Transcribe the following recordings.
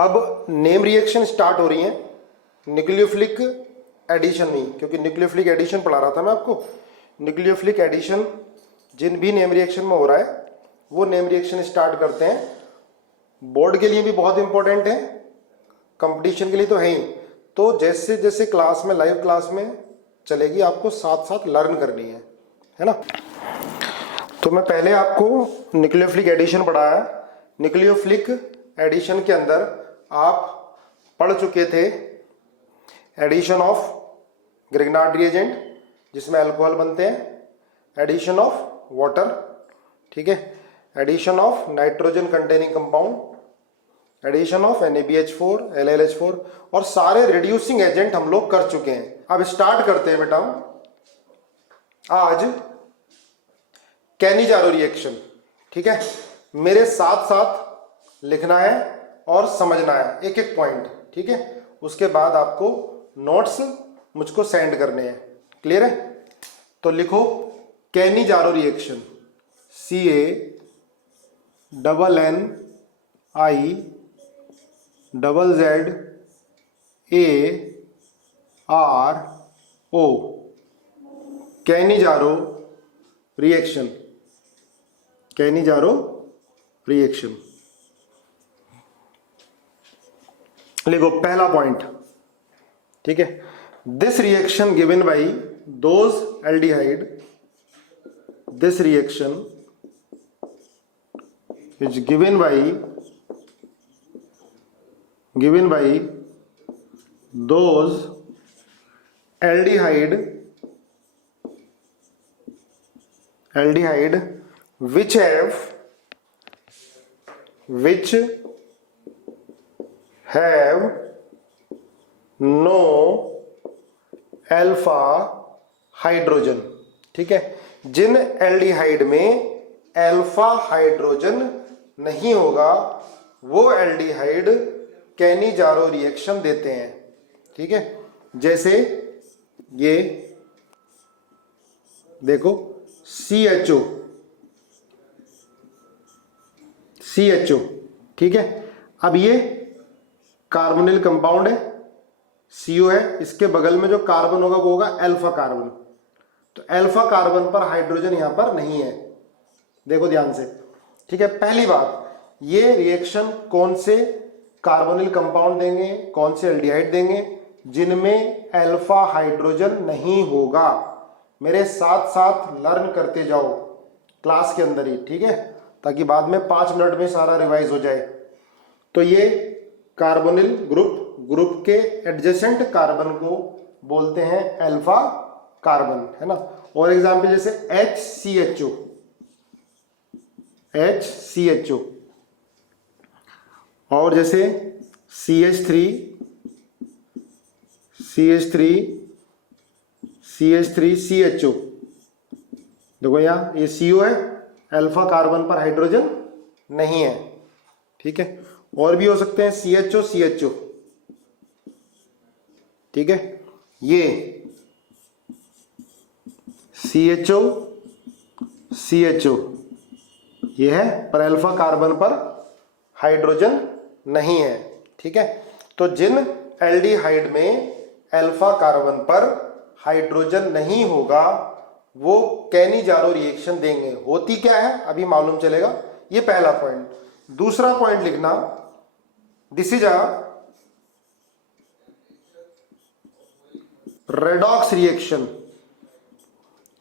अब name reaction start हो रही है न्यूक्लियोफिलिक एडिशन में, क्योंकि न्यूक्लियोफिलिक एडिशन पढ़ा रहा था मैं आपको। न्यूक्लियोफिलिक एडिशन जिन भी नेम रिएक्शन में हो रहा है वो नेम रिएक्शन स्टार्ट करते हैं। बोर्ड के लिए भी बहुत इंपॉर्टेंट है, कंपटीशन के लिए तो है ही। तो जैसे जैसे क्लास में, लाइव क्लास में चलेगी, आपको साथ साथ लर्न करनी है ना। तो मैं पहले आपको न्यूक्लियोफिलिक एडिशन पढ़ाया। न्यूक्लियोफिलिक एडिशन के अंदर आप पढ़ चुके थे एडिशन ऑफ ग्रिग्नार्ड रिएजेंट जिसमें अल्कोहल बनते हैं, एडिशन ऑफ वाटर, ठीक है, addition of nitrogen containing compound, addition of NaBH4, LiLH4 और सारे रिड्यूसिंग एजेंट हम लोग कर चुके हैं। अब स्टार्ट करते हैं बेटा आज कैनिजारो रिएक्शन, ठीक है। मेरे साथ साथ लिखना है और समझना है एक एक पॉइंट, ठीक है। उसके बाद आपको नोट्स मुझको सेंड करने हैं, क्लियर है। तो लिखो Cannizzaro reaction, CANNZZARO, Cannizzaro reaction, Cannizzaro reaction. लिखो पहला पॉइंट, ठीक है। This reaction given by those aldehyde, this reaction is given by those aldehyde which have no alpha hydrogen, ठीक है। जिन एल्डिहाइड में अल्फा हाइड्रोजन नहीं होगा वो एल्डिहाइड कैनिजारो रिएक्शन देते हैं, ठीक है। जैसे ये देखो CHO, ठीक है। अब ये कार्बोनिल कंपाउंड है, CO है, इसके बगल में जो कार्बन होगा वो होगा अल्फा कार्बन। तो अल्फा कार्बन पर हाइड्रोजन यहां पर नहीं है, देखो ध्यान से, ठीक है। पहली बात, ये रिएक्शन कौन से कार्बोनिल कंपाउंड देंगे, कौन से एल्डिहाइड देंगे, जिनमें अल्फा हाइड्रोजन नहीं होगा। मेरे साथ साथ लर्न करते जाओ क्लास के अंदर ही, ठीक है, ताकि बाद में 5 मिनट में सारा रिवाइज हो जाए। तो ये कार्बोनिल ग्रुप के एडजेसेंट कार्बन को बोलते हैं अल्फा कार्बन, है ना। और एग्जाम्पल जैसे HCHO और जैसे CH3, CHO। देखो यहाँ ये CO है, अल्फा कार्बन पर हाइड्रोजन नहीं है, ठीक है। और भी हो सकते हैं CHO, ठीक है। ये CHO ये है, पर अल्फा कार्बन पर हाइड्रोजन नहीं है, ठीक है। तो जिन एल्डिहाइड में अल्फा कार्बन पर हाइड्रोजन नहीं होगा वो कैनिजारो रिएक्शन देंगे। होती क्या है अभी मालूम चलेगा, ये पहला पॉइंट। दूसरा पॉइंट लिखना, this is a redox reaction,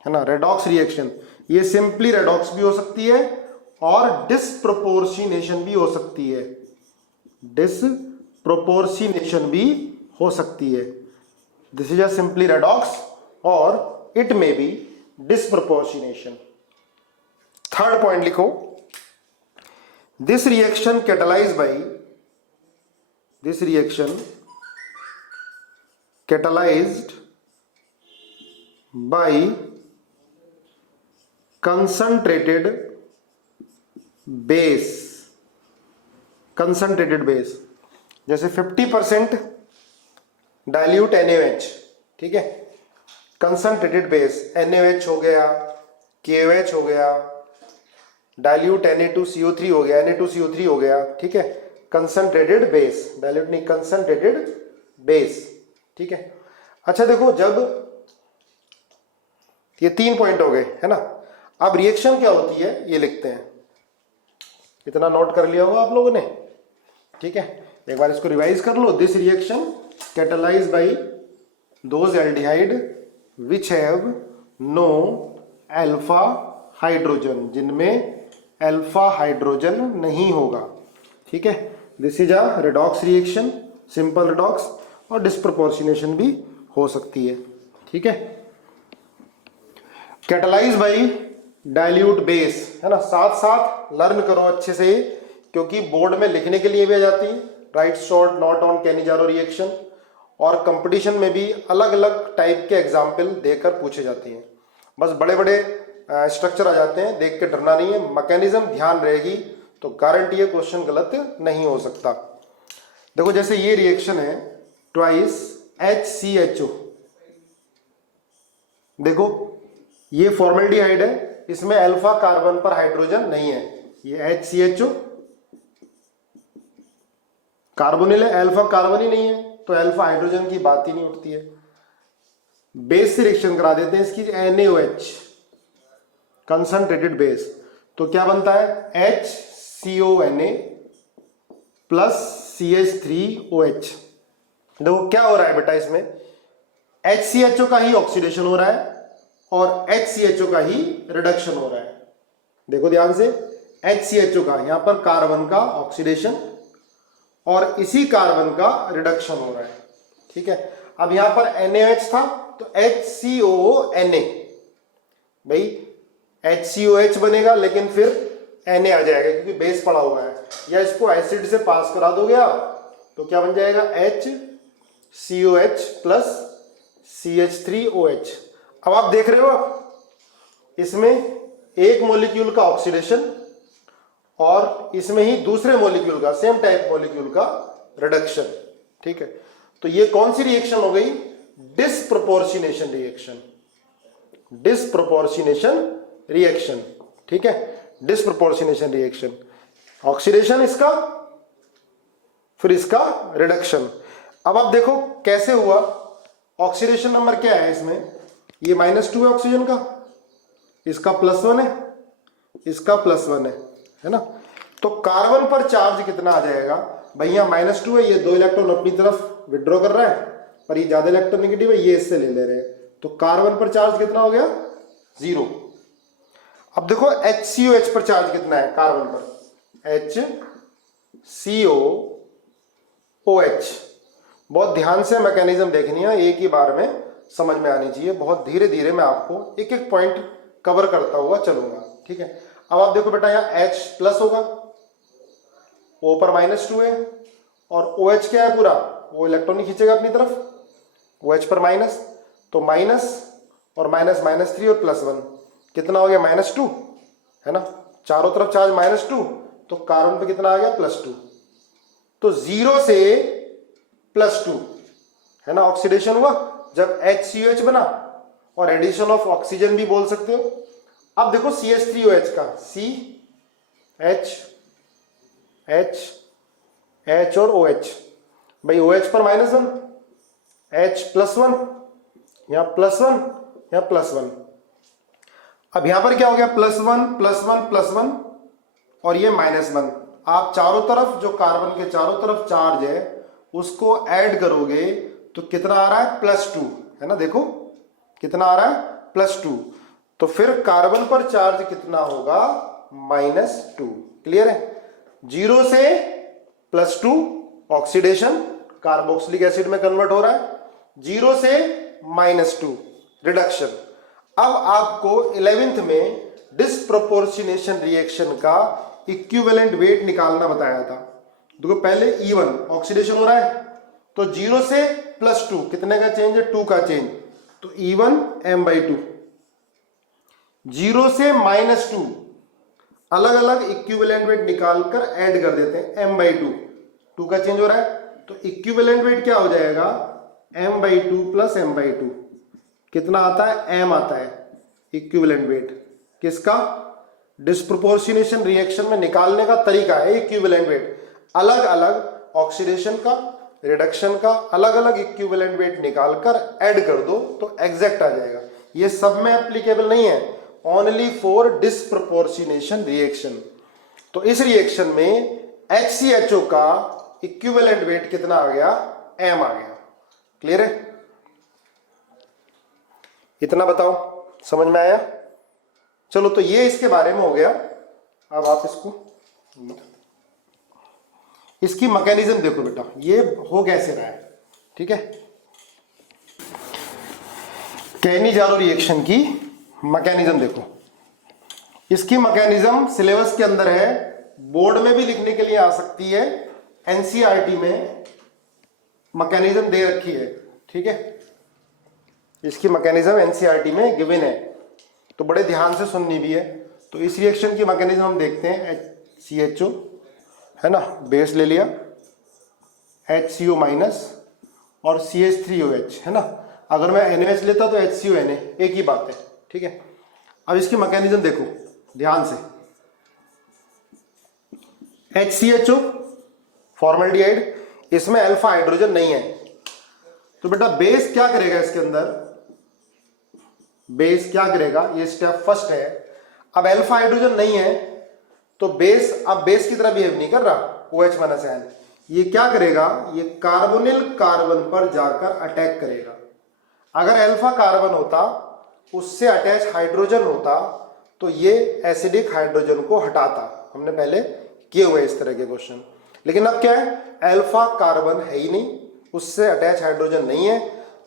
है ना। रेडॉक्स रिएक्शन ये सिंपली रेडॉक्स भी हो सकती है और डिसप्रोपोर्शनेशन भी हो सकती है, डिसप्रोपोर्शनेशन भी हो सकती है। This is a simply redox और it may be disproportionation. Third point लिखो, this reaction catalysed by concentrated base, जैसे 50% डाइल्यूट NaOH, ठीक है। कंसंट्रेटेड बेस NaOH हो गया, KOH हो गया, डाइल्यूट Na2CO3 हो गया, ठीक है। कंसंट्रेटेड बेस, डाइल्यूट नहीं कंसंट्रेटेड बेस, ठीक है। अच्छा देखो, जब ये 3 पॉइंट हो गए है ना, अब रिएक्शन क्या होती है ये लिखते हैं। इतना नोट कर लिया होगा आप लोगों ने, ठीक है। एक बार इसको रिवाइज कर लो। This reaction catalysed by those aldehyde which have no alpha hydrogen, जिनमें अल्फा हाइड्रोजन नहीं होगा, ठीक है। This is a redox reaction, simple redox, और डिस्प्रपोर्शनेशन भी हो सकती है, ठीक है। कैटलाइज बाय डाइल्यूट बेस, है ना। साथ साथ लर्न करो अच्छे से, क्योंकि बोर्ड में लिखने के लिए भी आ जाती है। Right short note on Cannizzaro reaction, और कंपटीशन में भी अलग अलग टाइप के एग्जाम्पल देकर पूछे जाते हैं। बस बड़े बड़े स्ट्रक्चर आ जाते हैं, देख के डरना नहीं है। मैकेनिज्म ध्यान रहेगी तो गारंटी है क्वेश्चन गलत नहीं हो सकता। देखो जैसे ये रिएक्शन है ट्वाइस HCHO, देखो ये फॉर्मल्डिहाइड है, इसमें अल्फा कार्बन पर हाइड्रोजन नहीं है। ये HCHO कार्बोनिल है, अल्फा कार्बन ही नहीं है, तो अल्फा हाइड्रोजन की बात ही नहीं उठती है। बेस से रिएक्शन करा देते हैं इसकी, NaOH कंसंट्रेटेड बेस, तो क्या बनता है HCONa प्लस CH3OH। देखो क्या हो रहा है बेटा, इसमें HCHO का ही ऑक्सीडेशन हो रहा है और HCHO का ही रिडक्शन हो रहा है। देखो ध्यान से, HCHO का यहां पर कार्बन का ऑक्सीडेशन और इसी कार्बन का रिडक्शन हो रहा है, ठीक है। अब यहां पर NaOH था तो HCOONa, भाई HCOH बनेगा लेकिन फिर Na आ जाएगा क्योंकि बेस पड़ा हुआ है, या इसको एसिड से पास करा दोगे आप तो क्या बन जाएगा HCOH प्लस CH3OH। अब आप देख रहे हो, आप इसमें एक मॉलिक्यूल का ऑक्सीडेशन और इसमें ही दूसरे मॉलिक्यूल का, सेम टाइप मॉलिक्यूल का रिडक्शन, ठीक है। तो ये कौन सी रिएक्शन हो गई, डिस्प्रपोर्शनेशन रिएक्शन, डिस्प्रपोर्शनेशन रिएक्शन, ठीक है। डिस्प्रपोर्शनेशन रिएक्शन, ऑक्सीडेशन इसका, फिर इसका रिडक्शन। अब आप देखो कैसे हुआ, ऑक्सीडेशन नंबर क्या है इसमें, ये -2 है ऑक्सीजन का, इसका +1 है, इसका +1 है ना। तो कार्बन पर चार्ज कितना आ जाएगा, भैया -2 है, ये 2 इलेक्ट्रॉन अपनी तरफ विड्रॉ कर रहा है, पर ये ज्यादा इलेक्ट्रोनेगेटिव है, ये इससे ले ले रहे हैं, तो कार्बन पर चार्ज कितना हो गया 0। अब देखो HCOH पर चार्ज कितना है कार्बन पर, HCOOH। बहुत ध्यान से मैकेनिज्म देखनी है, एक ही बार में समझ में आनी चाहिए, बहुत धीरे धीरे मैं आपको एक एक पॉइंट कवर करता हुआ चलूंगा, ठीक है। अब आप देखो बेटा, यहाँ H प्लस होगा, O पर -2 है, और OH क्या है पूरा, वो इलेक्ट्रॉन ही खींचेगा अपनी तरफ, OH पर माइनस, तो माइनस और माइनस -3 और +1 कितना हो गया -2, है ना। चारों तरफ चार्ज -2, तो कार्बन पे कितना आ गया +2, तो 0 से +2, है ना, ऑक्सीडेशन हुआ जब HCOH बना, और एडिशन ऑफ ऑक्सीजन भी बोल सकते हो। अब देखो CH3OH का, H और OH, भाई OH पर -1, H +1, यहां +1, यहां +1। अब यहां पर क्या हो गया, +1 +1 +1 और ये -1। आप चारों तरफ जो कार्बन के चारों तरफ चार्ज है उसको ऐड करोगे तो कितना आ रहा है +2, है ना। देखो कितना आ रहा है +2, तो फिर कार्बन पर चार्ज कितना होगा -2। क्लियर है, 0 से +2 ऑक्सीडेशन, कार्बोक्सिलिक एसिड में कन्वर्ट हो रहा है, 0 से -2 रिडक्शन। अब आपको 11th में डिस्प्रपोर्शनेशन रिएक्शन का इक्विवेलेंट वेट निकालना बताया था। देखो पहले E1 ऑक्सीडेशन हो रहा है, तो 0 से +2 कितने का चेंज है, 2 का चेंज, तो E1 m/2। 0 से -2 अलग अलग इक्विवेलेंट वेट निकालकर ऐड कर देते हैं, m/2, 2 का चेंज हो रहा है, तो इक्विवेलेंट वेट क्या हो जाएगा m/2 + m/2, कितना आता है, m आता है इक्विवेलेंट वेट किसका, डिस्प्रपोर्शनेशन रिएक्शन में निकालने का तरीका है इक्विवेलेंट वेट। अलग अलग ऑक्सीडेशन का, रिडक्शन का अलग अलग इक्विवेलेंट वेट निकालकर ऐड कर दो तो एग्जैक्ट आ जाएगा। ये सब में एप्लीकेबल नहीं है, ओनली फॉर डिस्प्रपोर्शनेशन रिएक्शन। तो इस रिएक्शन में HCHO का इक्विवेलेंट वेट कितना आ गया, m आ गया। क्लियर है? इतना बताओ, समझ में आया? चलो तो ये इसके बारे में हो गया। अब आप इसकी मैकेनिज्म देखो बेटा, ये हो कैसे रहा है, ठीक है। कैनिजारो रिएक्शन की मैकेनिज्म देखो, इसकी मैकेनिज्म सिलेबस के अंदर है, बोर्ड में भी लिखने के लिए आ सकती है, एनसीईआरटी में मैकेनिज्म दे रखी है, ठीक है। इसकी मैकेनिज्म एनसीईआरटी में गिवन है, तो बड़े ध्यान से सुननी भी है। तो इस रिएक्शन की मैकेनिज्म हम देखते हैं, HCHO है ना, बेस ले लिया, HCO माइनस और CH3OH है ना। अगर मैं NaOH लेता तो HCONA, एक ही बात है, ठीक है। अब इसकी मैकेनिज्म देखो ध्यान से, HCHO फॉर्मल्डिहाइड, इसमें अल्फा हाइड्रोजन नहीं है, तो बेटा बेस क्या करेगा इसके अंदर, बेस क्या करेगा, ये स्टेप फर्स्ट है। अब अल्फा हाइड्रोजन नहीं है तो बेस अब बेस की तरह बिहेव नहीं कर रहा, OH माइनस आयन, ये क्या करेगा, ये कार्बोनिल कार्बन पर जाकर अटैक करेगा। अगर अल्फा कार्बन होता, उससे अटैच हाइड्रोजन होता, तो ये एसिडिक हाइड्रोजन को हटाता। हमने पहले किए हुए इस तरह के क्वेश्चन। लेकिन अब क्या है, अल्फा कार्बन है ही नहीं, उससे अटैच हाइड्रोजन नहीं है,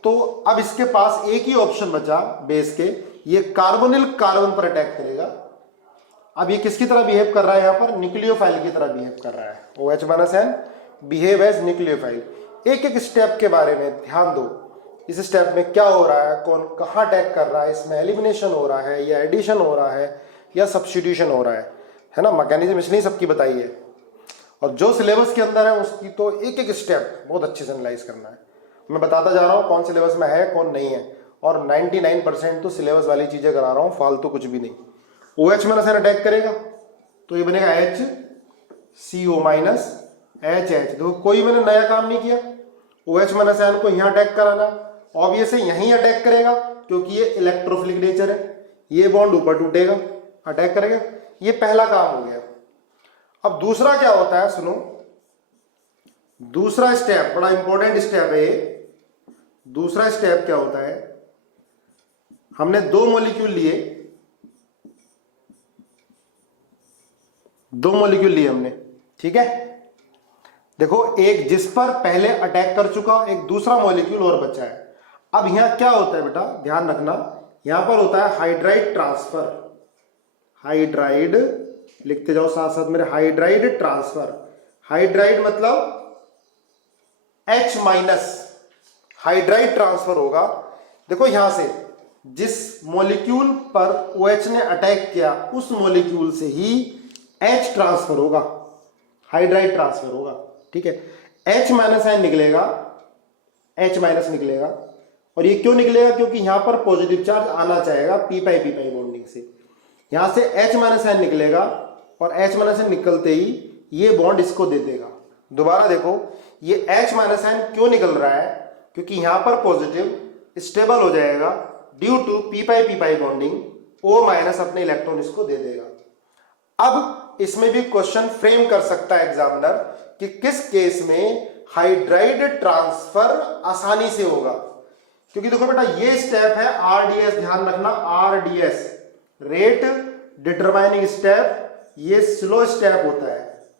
तो अब इसके पास एक ही ऑप्शन बचा बेस के, ये कार्बोनिल कार्बन पर अटैक करेगा। अब ये किसकी तरह बिहेव कर रहा है, यहाँ पर न्यूक्लियोफाइल की तरह बिहेव कर रहा है। OH minus ion behave as nucleophile. एक एक स्टेप के बारे में ध्यान दो, इस स्टेप में क्या हो रहा है, कौन कहाँ अटैक कर रहा है, इसमें एलिमिनेशन हो रहा है या एडिशन हो रहा है या सब्स्टिट्यूशन हो रहा है ना। मैकेनिज्म इसलिए सबकी बताई है, और जो सिलेबस के अंदर है उसकी तो एक एक स्टेप बहुत अच्छे से एनालाइज करना है। मैं बताता जा रहा हूँ कौन सिलेबस में है कौन नहीं है, और 99% तो सिलेबस वाली चीजें करा रहा हूँ, फालतू कुछ भी नहीं। OH माइनस अटैक करेगा तो ये बनेगा HCO माइनस HH। देखो कोई मैंने नया काम नहीं किया, OH माइनस आयन को यहाँ अटैक कराना, ऑब्वियसली यहीं अटैक करेगा क्योंकि ये इलेक्ट्रोफिलिक नेचर है, ये बॉन्ड ऊपर टूटेगा, अटैक करेगा। ये पहला काम हो गया। अब दूसरा क्या होता है, सुनो, दूसरा स्टेप बड़ा इंपॉर्टेंट स्टेप है ये। दूसरा स्टेप क्या होता है, हमने दो मॉलिक्यूल लिए, दो मॉलिक्यूल लिए हमने, ठीक है। देखो एक जिस पर पहले अटैक कर चुका, एक दूसरा मॉलिक्यूल और बचा है। अब यहां क्या होता है बेटा, ध्यान रखना, यहां पर होता है हाइड्राइड ट्रांसफर। हाइड्राइड लिखते जाओ साथ साथ मेरे, हाइड्राइड ट्रांसफर। हाइड्राइड मतलब H माइनस, हाइड्राइड ट्रांसफर होगा। देखो यहां से जिस मॉलिक्यूल पर OH ने अटैक किया उस मॉलिक्यूल से ही H ट्रांसफर होगा, हाइड्राइड ट्रांसफर होगा, ठीक है। H माइनस आयन निकलेगा, H माइनस निकलेगा, और ये क्यों निकलेगा, क्योंकि यहां पर पॉजिटिव चार्ज आना चाहेगा पी पाई बॉन्डिंग से। यहां से H माइनस आयन निकलेगा और H माइनस आयन निकलते ही ये बॉन्ड इसको दे देगा। दोबारा देखो, ये H माइनस आयन क्यों निकल रहा है, क्योंकि यहां पर पॉजिटिव स्टेबल हो जाएगा due to P pi bonding, O minus अपने इलेक्ट्रॉन इसको दे देगा। अब इसमें भी क्वेश्चन फ्रेम कर सकता है एग्जामिनर कि किस केस में हाइड्राइड ट्रांसफर आसानी से होगा, क्योंकि देखो बेटा ये स्टेप है RDS, ध्यान रखना RDS, रेट डिटरमाइनिंग स्टेप, ये स्लो स्टेप होता है।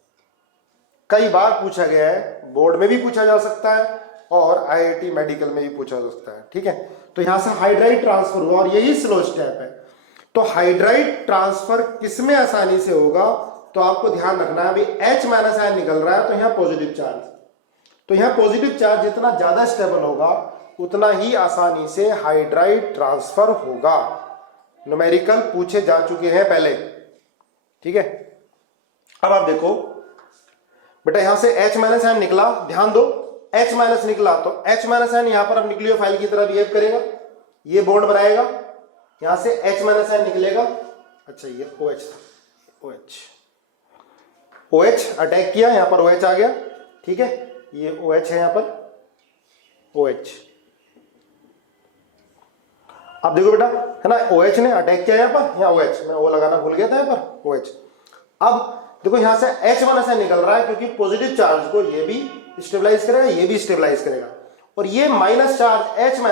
कई बार पूछा गया है, बोर्ड में भी पूछा जा सकता है और IIT मेडिकल में भी पूछा जा सकता है, ठीक है। तो यहां से हाइड्राइड ट्रांसफर हुआ और यही स्लो स्टेप है। तो हाइड्राइड ट्रांसफर किसमें आसानी से होगा, तो आपको ध्यान रखना है, अभी H माइनस आयन निकल रहा है तो यहां पॉजिटिव चार्ज, तो यहां पॉजिटिव चार्ज जितना ज्यादा स्टेबल होगा उतना ही आसानी से हाइड्राइड ट्रांसफर होगा। न्यूमेरिकल पूछे जा चुके हैं पहले, ठीक है। अब आप देखो बेटा यहां से H माइनस आयन निकला, ध्यान दो, H माइनस निकला तो H माइनस आयन यहां पर अब न्यूक्लियोफाइल की तरह बिहेव करेगा, ये बॉन्ड बनाएगा, यहां से H माइनस आयन निकलेगा। अच्छा ये OH था, OH अटैक किया, यहाँ पर OH आ गया, ठीक है, ये OH है यहाँ पर OH। अब देखो बेटा, है ना, OH ने अटैक किया यहाँ पर, यहाँ OH, मैं वो लगाना भूल गया था यहाँ पर OH। अब देखो यहाँ से H- निकल रहा है क्योंकि पॉजिटिव चार्ज को ये भी स्टेबलाइज करेगा, ये भी स्टेबलाइज करेगा, और ये माइनस चार्ज H-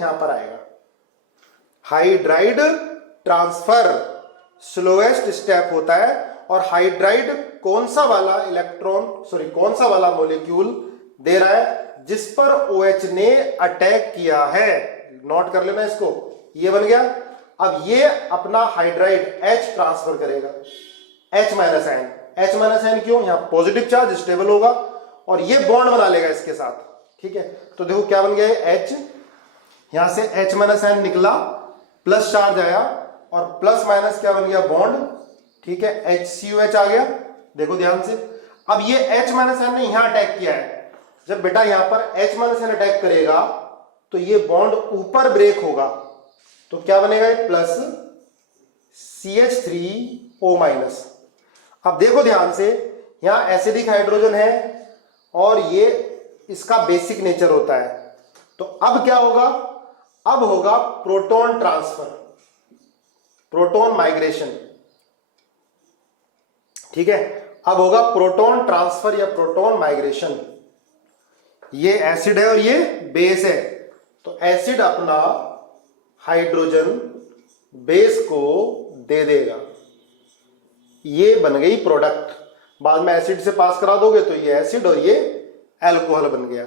यहां पर आएगा। हाइड्राइड ट्रांसफर स्लोएस्ट स्टेप होता है, और हाइड्राइड कौन सा वाला कौन सा वाला मॉलिक्यूल दे रहा है, जिस पर OH ने अटैक किया है। नोट कर लेना इसको, ये बन गया। अब ये अपना हाइड्राइड H ट्रांसफर करेगा, H- क्यों, यहां पॉजिटिव चार्ज स्टेबल होगा और ये बॉन्ड बना लेगा इसके साथ, ठीक है। तो देखो क्या बन गया, H, यहां से H- निकला, प्लस चार्ज आया, और प्लस माइनस क्या बन गया, बॉन्ड, ठीक है, HCOH आ गया। देखो ध्यान से, अब ये H- ने यहां अटैक किया है, जब बेटा यहां पर H- अटैक करेगा तो ये बॉन्ड ऊपर ब्रेक होगा, तो क्या बनेगा, प्लस CH3O-। अब देखो ध्यान से, यहां एसिडिक हाइड्रोजन है और ये इसका बेसिक नेचर होता है, तो अब क्या होगा, अब होगा प्रोटॉन ट्रांसफर, प्रोटॉन माइग्रेशन, ठीक है। अब होगा प्रोटॉन ट्रांसफर या प्रोटॉन माइग्रेशन। ये एसिड है और ये बेस है, तो एसिड अपना हाइड्रोजन बेस को दे देगा, ये बन गई प्रोडक्ट। बाद में एसिड से पास करा दोगे तो ये एसिड और ये अल्कोहल बन गया,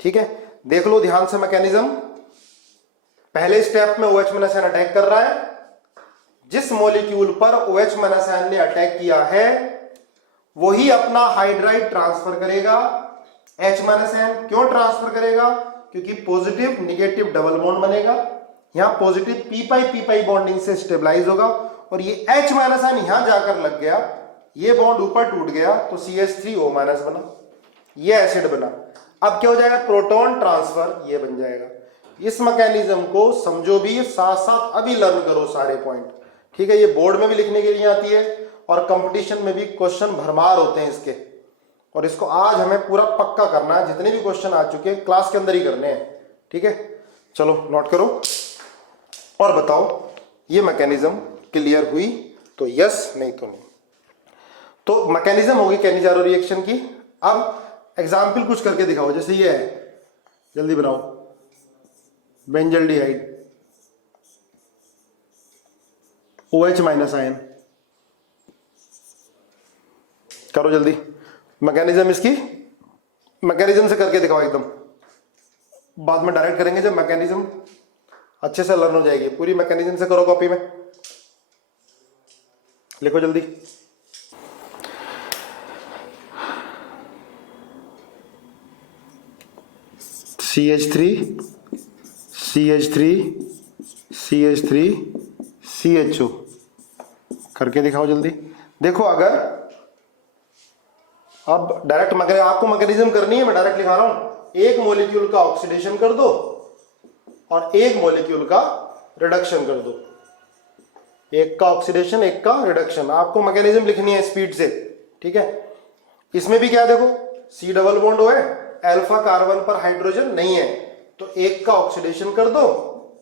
ठीक है। देख लो ध्यान से मैकेनिज्म। पहले स्टेप में OH- अटैक कर रहा है, जिस मॉलिक्यूल पर OH- ने अटैक किया है वही अपना हाइड्राइड ट्रांसफर करेगा H- क्यों ट्रांसफर करेगा, क्योंकि पॉजिटिव निगेटिव डबल बॉन्ड बनेगा, यहां पॉजिटिव p-p बॉन्डिंग से स्टेबलाइज होगा, और ये H- यहां जाकर लग गया, ये बॉन्ड ऊपर टूट गया तो CH3O- बना, ये एसिड बना। अब क्या हो जाएगा, प्रोटॉन ट्रांसफर, ये बन जाएगा। इस मैकेनिज्म को समझो भी, साथ साथ अभी लर्न करो सारे पॉइंट, ठीक है। ये बोर्ड में भी लिखने के लिए आती है और कंपटीशन में भी क्वेश्चन भरमार होते हैं इसके, और इसको आज हमें पूरा पक्का करना है, जितने भी क्वेश्चन आ चुके हैं क्लास के अंदर ही करने हैं, ठीक है। चलो नोट करो और बताओ, ये मैकेनिज्म क्लियर हुई तो यस, नहीं तो नहीं। तो मैकेनिज्म होगी कैनिजारो रिएक्शन की। अब एग्जाम्पल कुछ करके दिखाओ, जैसे ये है, जल्दी बनाओ, बेंजल्डिहाइड OH- आयन, करो जल्दी। मैकेनिज्म इसकी, मैकेनिज्म से करके दिखाओ एकदम, बाद में डायरेक्ट करेंगे जब मैकेनिज्म अच्छे से लर्न हो जाएगी। पूरी मैकेनिज्म से करो, कॉपी में लिखो जल्दी। CH3 CH3 CH3 CHO करके दिखाओ जल्दी। देखो अगर अब डायरेक्ट आपको मैकेनिज्म करनी है, मैं डायरेक्ट लिखा रहा हूं, एक मॉलिक्यूल का ऑक्सीडेशन कर दो और एक मॉलिक्यूल का रिडक्शन कर दो, एक का ऑक्सीडेशन एक का रिडक्शन, आपको मैकेनिज्म लिखनी है स्पीड से, ठीक है। इसमें भी क्या देखो, C डबल बॉन्ड है, अल्फा कार्बन पर हाइड्रोजन नहीं है, तो एक का ऑक्सीडेशन कर दो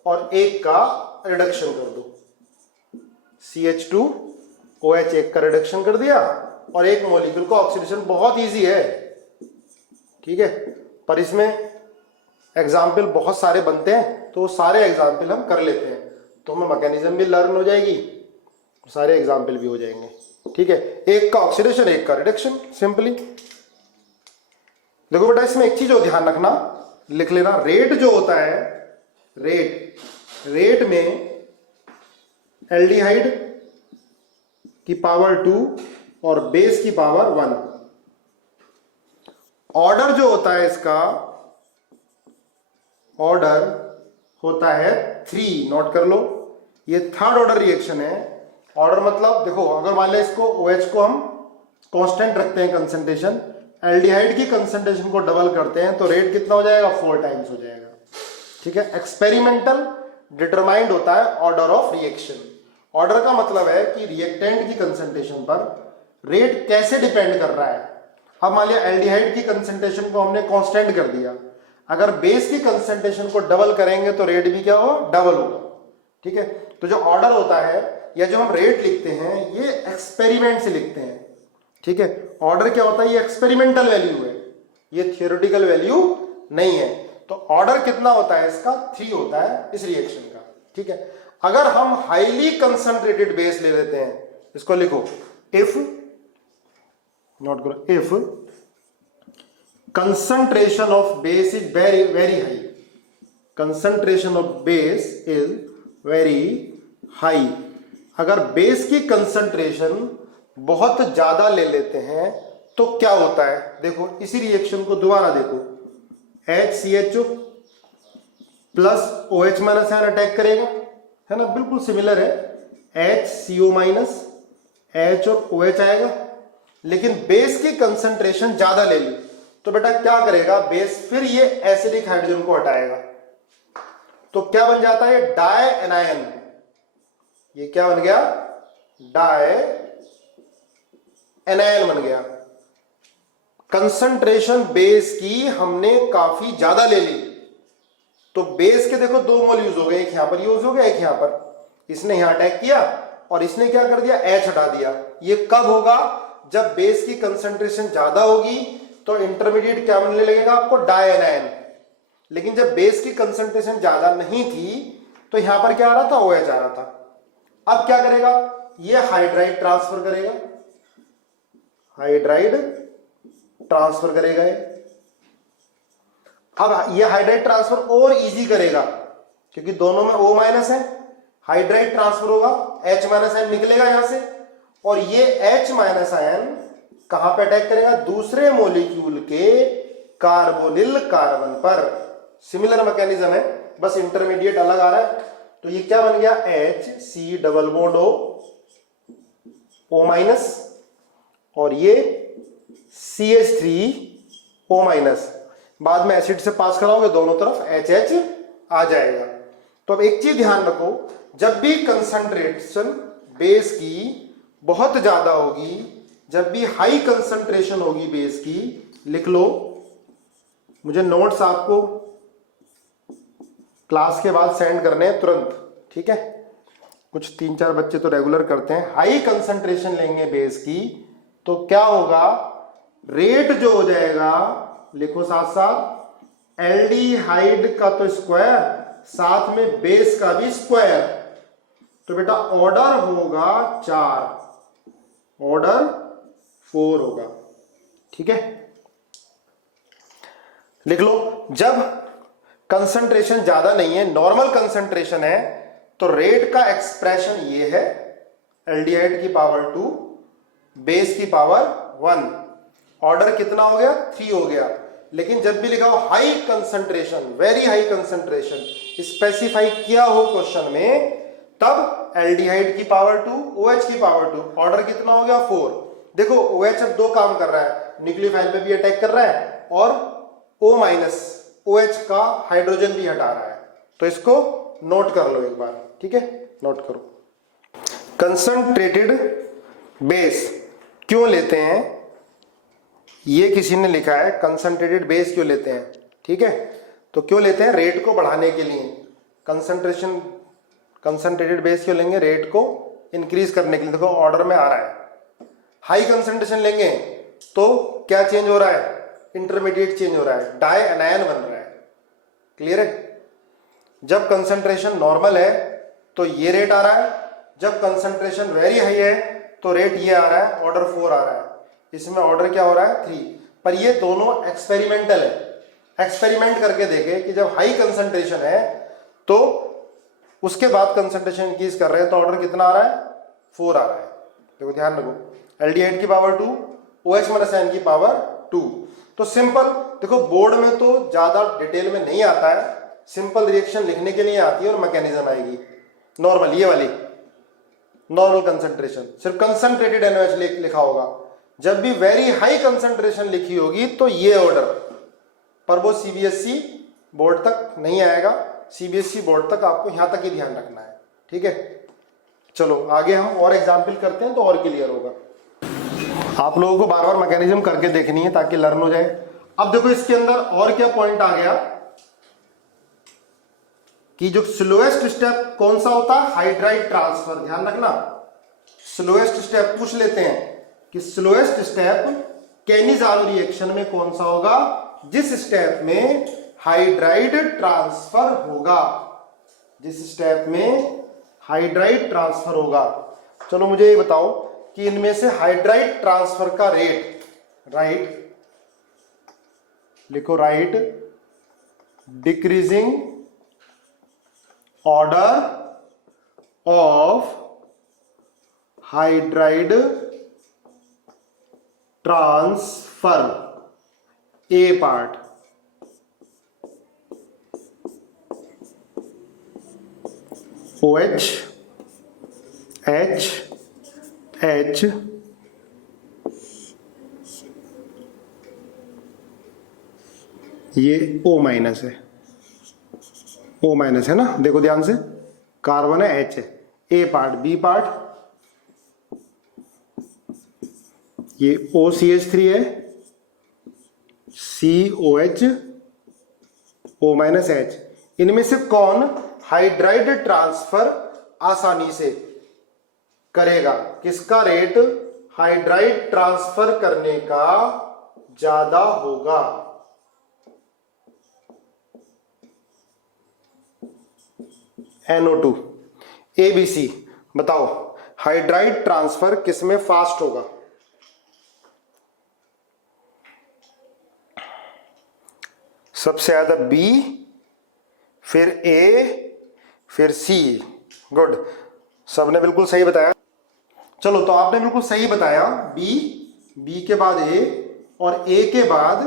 और एक का रिडक्शन कर दो। CH2OH एक का रिडक्शन कर दिया और एक मॉलिक्यूल का ऑक्सीडेशन, बहुत इजी है, ठीक है। पर इसमें एग्जाम्पल बहुत सारे बनते हैं, तो सारे एग्जाम्पल हम कर लेते हैं, तो हमें मैकेनिज्म भी लर्न हो जाएगी, सारे एग्जाम्पल भी हो जाएंगे, ठीक है। एक का ऑक्सीडेशन एक का रिडक्शन, सिंपली। देखो बेटा, इसमें एक चीज और ध्यान रखना, लिख लेना, रेट जो होता है, रेट में एल्डिहाइड की पावर 2 और बेस की पावर 1, ऑर्डर जो होता है इसका, ऑर्डर होता है 3, नोट कर लो, ये थर्ड ऑर्डर रिएक्शन है। ऑर्डर मतलब देखो, अगर मान लें इसको OH को हम कांस्टेंट रखते हैं कंसंट्रेशन, एल्डिहाइड की कंसंट्रेशन को डबल करते हैं, तो रेट कितना हो जाएगा, 4 टाइम्स हो जाएगा, ठीक है। एक्सपेरिमेंटल डिटरमाइंड होता है ऑर्डर ऑफ रिएक्शन। ऑर्डर का मतलब है कि रिएक्टेंट की कंसंट्रेशन पर रेट कैसे डिपेंड कर रहा है। अब मान लिया एल्डिहाइड की कंसंट्रेशन को हमने कांस्टेंट कर दिया, अगर बेस की कंसंट्रेशन को डबल करेंगे तो रेट भी क्या हो, डबल होगा। ठीक है, तो जो ऑर्डर होता है या जो हम रेट लिखते हैं ये एक्सपेरिमेंट से लिखते हैं। ठीक है, ऑर्डर क्या होता है, ये एक्सपेरिमेंटल वैल्यू है, ये थियोरेटिकल वैल्यू नहीं है। तो ऑर्डर कितना होता है इसका, 3 होता है इस रिएक्शन का। ठीक है, अगर हम हाईली कंसंट्रेटेड बेस ले लेते हैं, इसको लिखो इफ, नोट करो, if concentration of base is very very high, concentration of base is very high, अगर बेस की कंसंट्रेशन बहुत ज्यादा ले लेते हैं तो क्या होता है। देखो इसी रिएक्शन को दोबारा देखो, HCHO plus OH minus ion attack करेगा, है ना, बिल्कुल सिमिलर है, HCO माइनस H और OH आएगा, लेकिन बेस की कंसंट्रेशन ज्यादा ले ली तो बेटा क्या करेगा बेस, फिर ये एसिडिक हाइड्रोजन को हटाएगा, तो क्या बन जाता है डाई एनायन, ये क्या बन गया, डाई एनायन बन गया। कंसंट्रेशन बेस की हमने काफी ज्यादा ले ली, तो बेस के देखो 2 मोल यूज हो गए, एक यहां पर यूज हो गया, एक यहां पर, इसने यहां अटैक किया और इसने क्या कर दिया, H हटा दिया। ये कब होगा, जब बेस की कंसंट्रेशन ज्यादा होगी तो इंटरमीडिएट क्या बनने लगेगा आपको, डाई एनायन। लेकिन जब बेस की कंसंट्रेशन ज्यादा नहीं थी तो यहां पर क्या आ रहा था, OH आ रहा था। अब क्या करेगा, ये हाइड्राइड ट्रांसफर करेगा, हाइड्राइड ट्रांसफर करेगा ये। अब ये हाइड्राइड ट्रांसफर और इजी करेगा क्योंकि दोनों में O माइनस है, हाइड्राइड ट्रांसफर होगा, H माइनस आयन निकलेगा यहां से, और ये H माइनस आयन कहां पे अटैक करेगा, दूसरे मॉलिक्यूल के कार्बोनिल कार्बन पर। सिमिलर मैकेनिज्म है, बस इंटरमीडिएट अलग आ रहा है। तो ये क्या बन गया, HC double bond O minus, और ये CH3O माइनस, बाद में एसिड से पास कराओगे दोनों तरफ HH आ जाएगा। तो अब एक चीज ध्यान रखो, जब भी कंसंट्रेशन बेस की बहुत ज्यादा होगी, जब भी हाई कंसंट्रेशन होगी बेस की, लिख लो, मुझे नोट्स आपको क्लास के बाद सेंड करने हैं तुरंत। ठीक है, कुछ 3-4 बच्चे तो रेगुलर करते हैं। हाई कंसंट्रेशन लेंगे बेस की तो क्या होगा, रेट जो हो जाएगा, लिखो साथ साथ, एल्डिहाइड का तो स्क्वायर, साथ में बेस का भी स्क्वायर, तो बेटा ऑर्डर होगा 4, ऑर्डर 4 होगा। ठीक है, लिख लो, जब कंसंट्रेशन ज्यादा नहीं है, नॉर्मल कंसंट्रेशन है, तो रेट का एक्सप्रेशन ये है, एल्डिहाइड की पावर 2, बेस की पावर 1, ऑर्डर कितना हो गया, 3 हो गया। लेकिन जब भी लिखा हो high concentration, very high concentration specify किया हो क्वेश्चन में, तब एल्डिहाइड की पावर 2, OH की पावर 2, ऑर्डर कितना हो गया, 4। देखो OH अब 2 काम कर रहा है, न्यूक्लियोफाइल पे भी अटैक कर रहा है और O माइनस OH का हाइड्रोजन भी हटा रहा है, तो इसको नोट कर लो एक बार। ठीक है, नोट करो, कंसंट्रेटेड बेस क्यों लेते हैं, ये किसी ने लिखा है, कंसंट्रेटेड बेस क्यों लेते हैं। ठीक है, तो क्यों लेते हैं, रेट को बढ़ाने के लिए। कंसंट्रेशन, कंसंट्रेटेड बेस क्यों लेंगे, रेट को इंक्रीज करने के लिए। देखो ऑर्डर में आ रहा है, हाई कंसंट्रेशन लेंगे तो क्या चेंज हो रहा है, इंटरमीडिएट चेंज हो रहा है, डाई एनायन बन रहा है। क्लियर है, जब कंसंट्रेशन नॉर्मल है तो ये रेट आ रहा है, जब कंसंट्रेशन वेरी हाई है तो रेट ये आ रहा है, ऑर्डर 4 आ रहा है। इसमें ऑर्डर क्या हो रहा है, 3। पर ये दोनों एक्सपेरिमेंटल है, एक्सपेरिमेंट करके देखे कि जब हाई कंसंट्रेशन है तो उसके बाद कंसंट्रेशन इंक्रीज कर रहे हैं तो ऑर्डर कितना आ रहा है, 4 आ रहा है। देखो ध्यान रखो, एल्डिहाइड की पावर 2, OH माइनस आयन की पावर 2। तो सिंपल, देखो बोर्ड में तो ज्यादा डिटेल में नहीं आता है, सिंपल रिएक्शन लिखने के लिए आती है और मैकेनिज्म आएगी नॉर्मल, ये वाली नॉर्मल कंसंट्रेशन, सिर्फ कंसंट्रेटेड NaOH लिखा होगा। जब भी वेरी हाई कंसंट्रेशन लिखी होगी तो ये ऑर्डर, पर वो CBSE बोर्ड तक नहीं आएगा, CBSE बोर्ड तक आपको यहां तक ही ध्यान रखना है। ठीक है, चलो आगे हम और एग्जाम्पल करते हैं तो और क्लियर होगा। आप लोगों को बार बार मैकेनिज्म करके देखनी है ताकि लर्न हो जाए। अब देखो इसके अंदर और क्या पॉइंट आ गया कि जो स्लोएस्ट स्टेप कौन सा होता है, हाइड्राइड ट्रांसफर। ध्यान रखना, स्लोएस्ट स्टेप पूछ लेते हैं कि स्लोएस्ट स्टेप कैनिज़ारो रिएक्शन में कौन सा होगा, जिस स्टेप में हाइड्राइड ट्रांसफर होगा, जिस स्टेप में हाइड्राइड ट्रांसफर होगा। चलो मुझे ये बताओ कि इनमें से हाइड्राइड ट्रांसफर का रेट, राइट लिखो, right decreasing order of hydride transfer, A part, OH H H ये O माइनस है, O माइनस है ना, देखो ध्यान से, कार्बन है, H है, A पार्ट, B पार्ट, ये OCH3 है, COH O माइनस H। इनमें से कौन हाइड्राइड ट्रांसफर आसानी से करेगा, किसका रेट हाइड्राइड ट्रांसफर करने का ज्यादा होगा? NO2, ABC, बताओ हाइड्राइड ट्रांसफर किसमें फास्ट होगा? सबसे ज्यादा B, फिर A, फिर C। गुड, सबने बिल्कुल सही बताया। चलो तो आपने बिल्कुल सही बताया, B के बाद A और A के बाद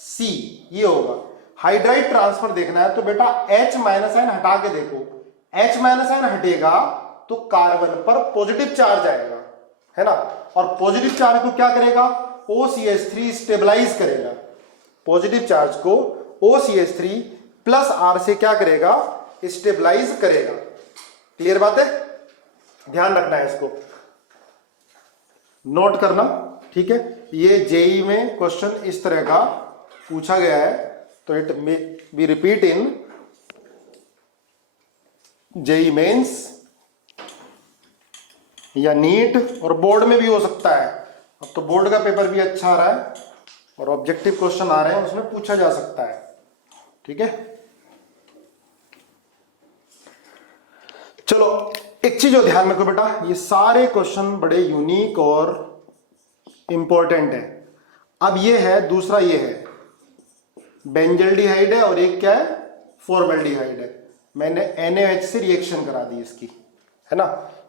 C, ये होगा। हाइड्राइड ट्रांसफर देखना है तो बेटा H माइनस आयन हटा के देखो, H माइनस आयन हटेगा तो कार्बन पर पॉजिटिव चार्ज आएगा, है ना, और पॉजिटिव चार्ज को क्या करेगा, OCH3 स्टेबलाइज करेगा, पॉजिटिव चार्ज को OCH3 प्लस R से क्या करेगा, स्टेबलाइज करेगा। क्लियर बात है, ध्यान रखना है, इसको नोट करना, ठीक है। ये जेई में क्वेश्चन इस तरह का पूछा गया है, तो it may be repeat in JEE Mains या नीट, और बोर्ड में भी हो सकता है। अब तो बोर्ड का पेपर भी अच्छा आ रहा है और ऑब्जेक्टिव क्वेश्चन आ रहे हैं, उसमें पूछा जा सकता है, ठीक है। चलो एक चीज और ध्यान रखो बेटा, ये सारे क्वेश्चन बड़े यूनिक और इंपॉर्टेंट है। अब ये है दूसरा, ये है बेंजल्डिहाइड है और एक क्या है, फॉर्मल्डिहाइड है। मैंने NaOH से रिएक्शन करा दी इसकी, है ना।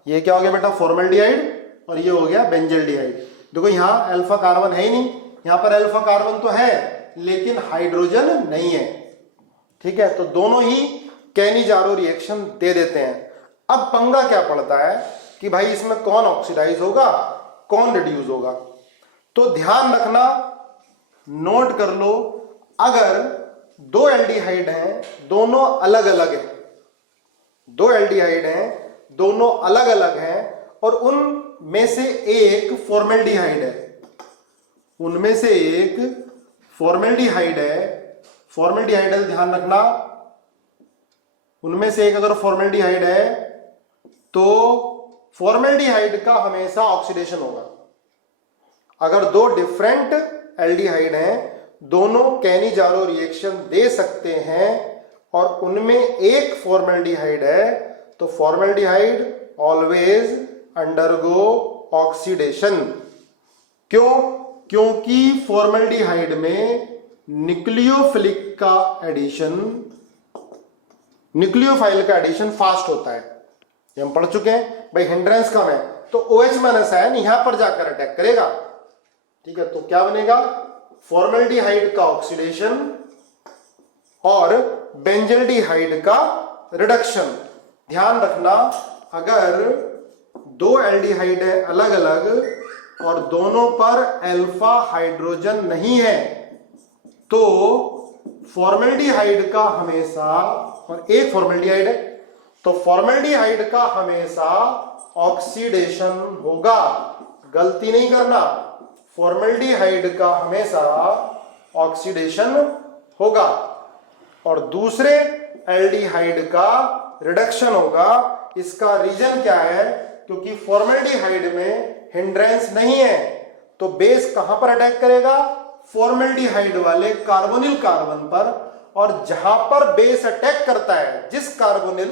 ये क्या हो गया बेटा, फॉर्मल्डिहाइड, और ये हो गया बेंजल्डिहाइड। देखो यहाँ अल्फा कार्बन है ही नहीं, यहाँ पर अल्फा कार्बन तो है लेकिन हाइड्रोजन नहीं है, ठीक है। तो दोनों ही कैनिज़ारो रिएक्शन दे देते हैं। अब पंगा क्या पड़ता है कि भाई इसमें कौन ऑक्सीडाइज होगा, कौन रिड्यूस होगा। तो ध्यान रखना, नोट कर लो, अगर दो एल्डिहाइड हैं दोनों अलग अलग हैं, दो एल्डिहाइड हैं दोनों अलग अलग हैं, और उनमें से एक फॉर्मल्डिहाइड है, उनमें से एक फॉर्मल्डिहाइड है, फॉर्मल्डिहाइड ध्यान रखना, उनमें से एक अगर फॉर्मल्डिहाइड है तो फॉर्मल्डिहाइड का हमेशा ऑक्सीडेशन होगा। अगर दो डिफरेंट एल्डिहाइड हैं, दोनों कैनिज़ारो रिएक्शन दे सकते हैं और उनमें एक फॉर्मल्डिहाइड है, तो फॉर्मल्डिहाइड ऑलवेज अंडरगो ऑक्सीडेशन। क्यों? क्योंकि फॉर्मल्डिहाइड में न्यूक्लियोफिलिक का एडिशन, न्यूक्लियोफाइल का एडिशन फास्ट होता है, ये हम पढ़ चुके हैं भाई। हिंड्रेंस कम है तो OH माइनस आयन यहां पर जाकर अटैक करेगा, ठीक है। तो क्या बनेगा, फॉर्मल्डिहाइड का ऑक्सीडेशन और बेंजल्डिहाइड का रिडक्शन। ध्यान रखना, अगर दो एल्डिहाइड है अलग अलग और दोनों पर अल्फा हाइड्रोजन नहीं है, तो फॉर्मल्डिहाइड का हमेशा, और एक फॉर्मल्डिहाइड है तो फॉर्मल्डिहाइड का हमेशा ऑक्सीडेशन होगा। गलती नहीं करना, फॉर्मल्डिहाइड का हमेशा ऑक्सीडेशन होगा और दूसरे एल्डिहाइड का रिडक्शन होगा। इसका रीजन क्या है? क्योंकि फॉर्मल्डिहाइड में हिंड्रेंस नहीं है, तो बेस कहां पर अटैक करेगा? फॉर्मल्डिहाइड वाले कार्बोनिल कार्बन पर, और जहां पर बेस अटैक करता है जिस कार्बोनिल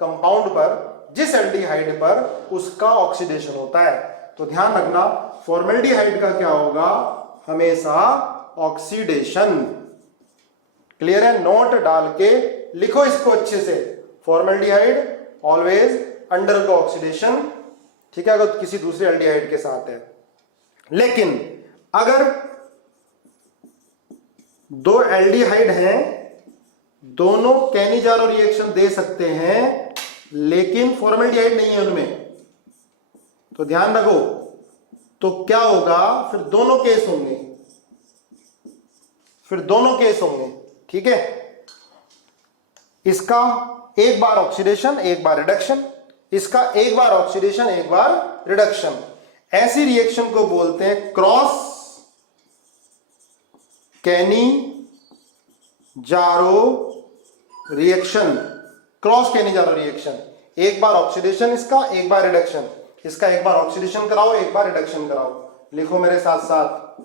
कंपाउंड पर, जिस एल्डिहाइड पर, उसका ऑक्सीडेशन होता है। तो ध्यान रखना, फॉर्मल्डिहाइड का क्या होगा? हमेशा ऑक्सीडेशन। क्लियर है? नोट डाल के लिखो इसको अच्छे से, फॉर्मल्डिहाइड ऑलवेज अंडरगो ऑक्सीडेशन, ठीक है, अगर किसी दूसरे एल्डिहाइड के साथ है। लेकिन अगर दो एल्डिहाइड हैं, दोनों कैनिजारो रिएक्शन दे सकते हैं, लेकिन फॉर्मल्डिहाइड नहीं है उनमें, तो ध्यान रखो, तो क्या होगा? फिर दोनों केस होंगे, फिर दोनों केस होंगे, ठीक है। इसका एक बार ऑक्सीडेशन एक बार रिडक्शन, इसका एक बार ऑक्सीडेशन एक बार रिडक्शन। ऐसी रिएक्शन को बोलते हैं cross Cannizzaro reaction. Cross Cannizzaro reaction, एक बार ऑक्सीडेशन इसका, एक बार रिडक्शन, इसका एक बार ऑक्सीडेशन कराओ एक बार रिडक्शन कराओ। लिखो मेरे साथ साथ,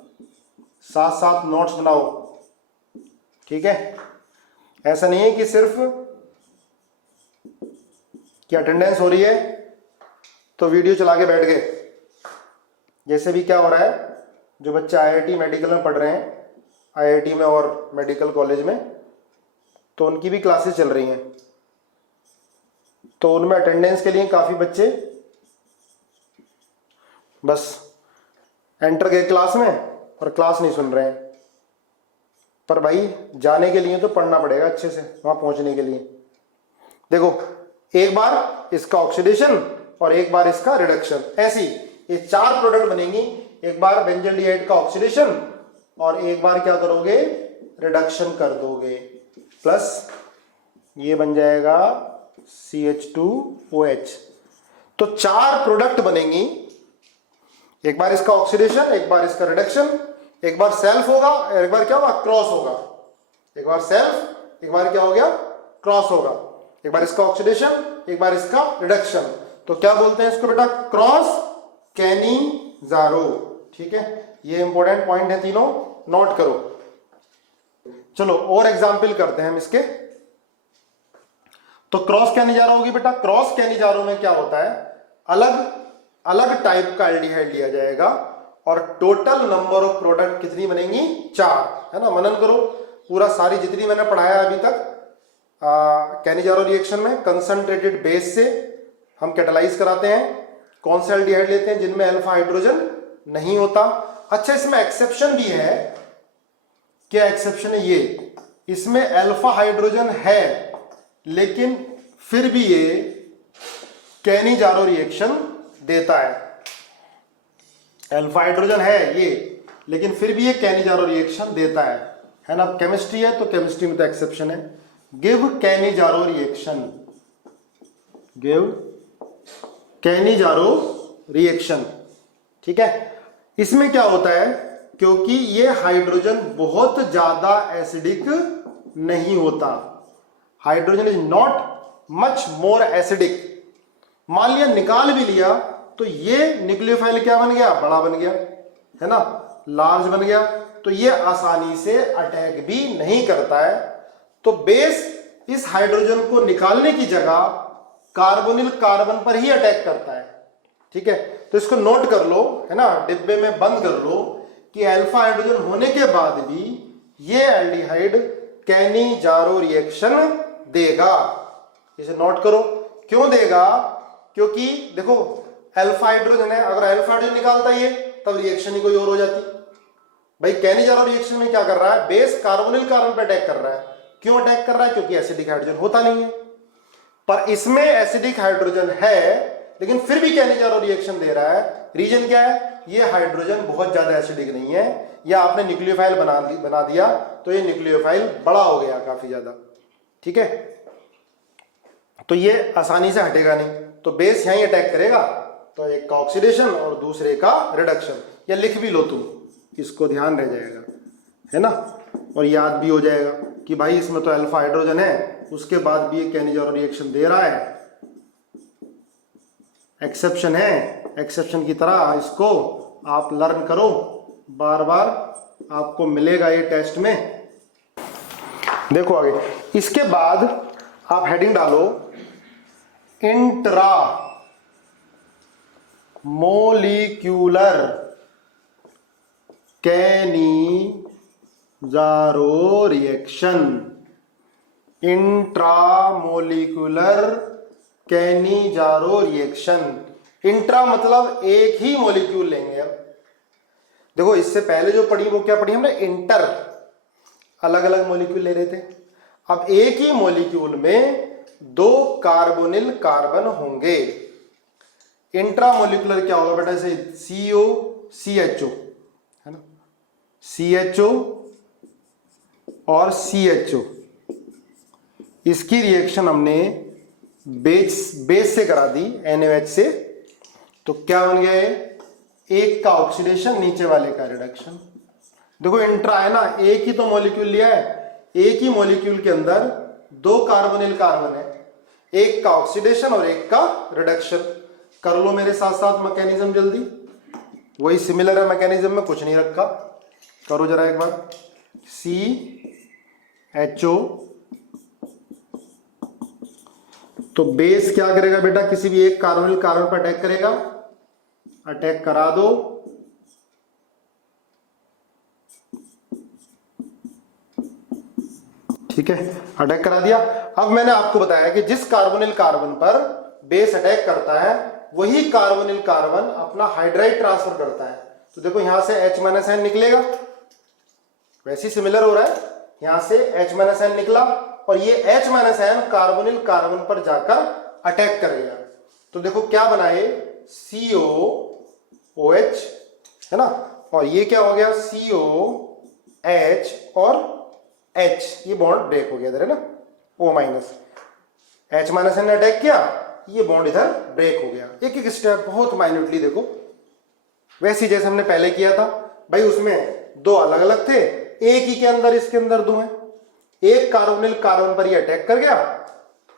साथ साथ नोट्स बनाओ, ठीक है। ऐसा नहीं है कि सिर्फ कि अटेंडेंस हो रही है तो वीडियो चला के बैठ गए। जैसे भी क्या हो रहा है, जो बच्चे आईआईटी मेडिकल में पढ़ रहे हैं, आईआईटी में और मेडिकल कॉलेज में, तो उनकी भी क्लासेस चल रही हैं, तो उनमें अटेंडेंस के लिए काफ़ी बच्चे बस एंटर गए क्लास में और क्लास नहीं सुन रहे हैं। पर भाई जाने के लिए तो पढ़ना पड़ेगा अच्छे से, वहां पहुंचने के लिए। देखो, एक बार इसका ऑक्सीडेशन और एक बार इसका रिडक्शन, ऐसी ये चार प्रोडक्ट बनेंगी। एक बार बेंजल्डिहाइड का ऑक्सीडेशन और एक बार क्या करोगे? रिडक्शन कर दोगे, प्लस ये बन जाएगा CH2OH। तो चार प्रोडक्ट बनेंगी, एक बार इसका ऑक्सीडेशन एक बार इसका रिडक्शन, एक बार सेल्फ होगा एक बार क्या होगा? क्रॉस होगा। एक बार सेल्फ एक बार क्या हो गया? क्रॉस होगा। एक बार इसका ऑक्सीडेशन एक बार इसका रिडक्शन, तो क्या बोलते हैं इसको बेटा? क्रॉस कैनिजारो, ठीक है। ये इंपॉर्टेंट पॉइंट है, तीनों नोट करो। चलो और एग्जाम्पल करते हैं हम इसके। तो क्रॉस कैनिजारो होगी बेटा। क्रॉस कैनिजारो में क्या होता है? अलग अलग टाइप का एल्डिहाइड लिया जाएगा और टोटल नंबर ऑफ प्रोडक्ट कितनी बनेंगी? 4, है ना। मनन करो पूरा, सारी जितनी मैंने पढ़ाया अभी तक कैनिजारो रिएक्शन में। कंसंट्रेटेड बेस से हम कैटालाइज कराते हैं। कौन से एल्डिहाइड लेते हैं? जिनमें अल्फा हाइड्रोजन नहीं होता। अच्छा, इसमें एक्सेप्शन भी है। क्या एक्सेप्शन है? ये इसमें अल्फा हाइड्रोजन है, लेकिन फिर भी ये कैनिजारो रिएक्शन देता है। अल्फा हाइड्रोजन है ये, लेकिन फिर भी ये कैनिजारो रिएक्शन देता है ना। केमिस्ट्री है तो केमिस्ट्री में तो एक्सेप्शन है। Give Cannizzaro reaction, give Cannizzaro reaction, ठीक है। इसमें क्या होता है? क्योंकि ये हाइड्रोजन बहुत ज्यादा एसिडिक नहीं होता, hydrogen is not much more acidic. मान लिया निकाल भी लिया तो ये न्यूक्लियोफाइल क्या बन गया? बड़ा बन गया, है ना, लार्ज बन गया, तो ये आसानी से अटैक भी नहीं करता है। तो बेस इस हाइड्रोजन को निकालने की जगह कार्बोनिल कार्बन पर ही अटैक करता है, ठीक है। तो इसको नोट कर लो, है ना, डिब्बे में बंद कर लो कि अल्फा हाइड्रोजन होने के बाद भी ये एल्डिहाइड कैनिजारो रिएक्शन देगा। इसे नोट करो। क्यों देगा? क्योंकि देखो अल्फा हाइड्रोजन है, अगर अल्फा हाइड्रोजन निकालता ये तब रिएक्शन ही कोई और हो जाती। भाई कैनिजारो रिएक्शन में क्या कर रहा है? बेस कार्बोनिल कार्बन पर अटैक कर रहा है। क्यों अटैक कर रहा है? क्योंकि एसिडिक हाइड्रोजन होता नहीं है। पर इसमें एसिडिक हाइड्रोजन है, लेकिन फिर भी कैनिजारो रिएक्शन दे रहा है। रीजन क्या है? ये हाइड्रोजन बहुत ज्यादा एसिडिक नहीं है, या आपने न्यूक्लियोफाइल बना दिया तो ये न्यूक्लियोफाइल बड़ा हो गया काफी ज्यादा, ठीक है। तो ये आसानी से हटेगा नहीं, तो बेस यहीं अटैक करेगा। तो एक का ऑक्सीडेशन और दूसरे का रिडक्शन, या लिख भी लो तुम, इसको ध्यान रह जाएगा, है ना, और याद भी हो जाएगा कि भाई इसमें तो अल्फा हाइड्रोजन है, उसके बाद भी ये कैनिजारो रिएक्शन दे रहा है, एक्सेप्शन है, एक्सेप्शन की तरह इसको आप लर्न करो, बार बार आपको मिलेगा ये टेस्ट में। देखो आगे, इसके बाद आप हेडिंग डालो intra molecular Cannizzaro reaction, intramolecular Cannizzaro reaction. Intra मतलब एक ही मॉलिक्यूल लेंगे। अब देखो इससे पहले जो पढ़ी वो क्या पढ़ी हमने, इंटर, अलग अलग मॉलिक्यूल ले रहे थे। अब एक ही मॉलिक्यूल में 2 कार्बोनिल कार्बन होंगे। इंट्रामोलिकुलर क्या होगा बेटा, जैसे CO CHO है ना, CHO और CHO, इसकी रिएक्शन हमने बेस से करा दी NaOH से, तो क्या बन गया, एक का ऑक्सीडेशन, नीचे वाले का रिडक्शन। देखो इंट्रा है ना, एक ही तो मॉलिक्यूल लिया है, एक ही मॉलिक्यूल के अंदर 2 कार्बोनिल कार्बन है, एक का ऑक्सीडेशन और एक का रिडक्शन। कर लो मेरे साथ साथ मैकेनिज्म जल्दी, वही सिमिलर है मैकेनिज्म में, कुछ नहीं रखा, करो जरा एक बार। CHO, तो बेस क्या करेगा बेटा, किसी भी एक कार्बोनिल कार्बन पर अटैक करेगा, अटैक करा दो, ठीक है, अटैक करा दिया। अब मैंने आपको बताया कि जिस कार्बोनिल कार्बन पर बेस अटैक करता है वही कार्बोनिल कार्बन अपना हाइड्राइड ट्रांसफर करता है। तो देखो यहां से H-N निकलेगा, वैसे ही सिमिलर हो रहा है, यहां से H-N निकला और ये H-N कार्बोनिल कार्बन पर जाकर अटैक करेगा। तो देखो क्या बनाए, COOH है ना, और ये क्या हो गया, COH और H, ये बॉन्ड ब्रेक हो गया इधर है ना, O-, H-N ने अटैक किया, ये बॉन्ड इधर ब्रेक हो गया। एक एक स्टेप बहुत माइन्यूटली देखो, वैसे जैसे हमने पहले किया था भाई, उसमें 2 अलग अलग थे, एक ही के अंदर इसके अंदर 2 हैं, एक कार्बोनिल कार्बन पर ये अटैक कर गया,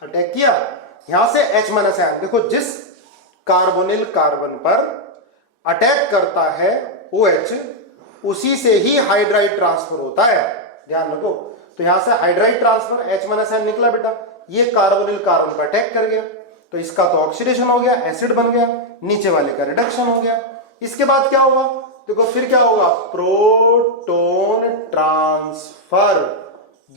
अटैक किया, यहां से H-N, देखो जिस कार्बोनिल कार्बन पर अटैक करता है OH, उसी से ही हाइड्राइड ट्रांसफर होता है, ध्यान रखो। तो यहां से हाइड्राइड ट्रांसफर H-N निकला बेटा, ये कार्बोनिल कार्बन पर अटैक कर गया, तो इसका तो ऑक्सीडेशन हो गया, एसिड बन गया, नीचे वाले का रिडक्शन हो गया। इसके बाद क्या होगा, देखो फिर क्या होगा, प्रोटोन ट्रांसफर।